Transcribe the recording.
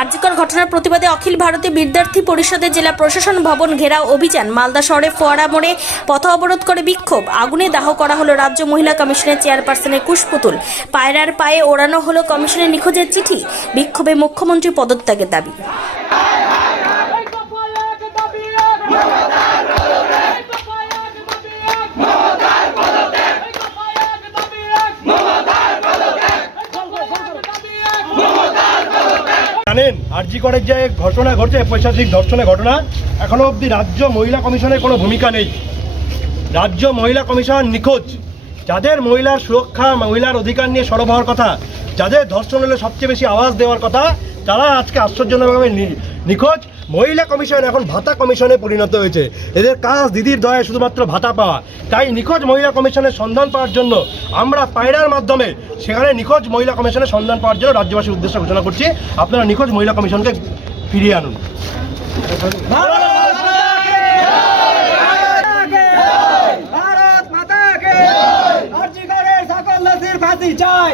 আর্যিকর ঘটনার প্রতিবাদে অখিল ভারতীয় বিদ্যার্থী পরিষদের জেলা প্রশাসন ভবন ঘেরাও অভিযান। মালদা শহরে ফোয়ারা মোড়ে পথ অবরোধ করে বিক্ষোভ। আগুনে দাহ করা হলো রাজ্য মহিলা কমিশনের চেয়ারপারসনের কুশপুতুল। পায়রার পায়ে ওড়ানো হলো কমিশনের নিখোঁজের চিঠি। বিক্ষোভে মুখ্যমন্ত্রী পদত্যাগের দাবি। জানেন, আরজি করের যে ঘটনা ঘটছে পৈশাচিক ধর্ষণের ঘটনা, এখনও অবধি রাজ্য মহিলা কমিশনের কোনো ভূমিকা নেই। রাজ্য মহিলা কমিশন নিখোঁজ। যাদের মহিলার সুরক্ষা, মহিলার অধিকার নিয়ে সরব হওয়ার কথা, যাদের ধর্ষণ হলে সবচেয়ে বেশি আওয়াজ দেওয়ার কথা, তারা আজকে আশ্চর্যজনকভাবে নিখোঁজ মহিলা কমিশন এখন ভাতা কমিশনে পরিণত হয়েছে। এদের কাজ দিদির দয়ায় শুধুমাত্র ভাতা পাওয়া। তাই নিখোঁজ মহিলা কমিশনের সন্ধান পাওয়ার জন্য আমরা পায়রার মাধ্যমে সেখানে নিখোঁজ মহিলা কমিশনের সন্ধান পাওয়ার জন্য রাজ্যবাসীর উদ্দেশ্যে ঘোষণা করছি। আপনারা নিখোঁজ মহিলা কমিশনকে ফিরিয়ে আনুন। ভারত মাতা কে আরজি করে সকল দেশের ফাঁসি চাই।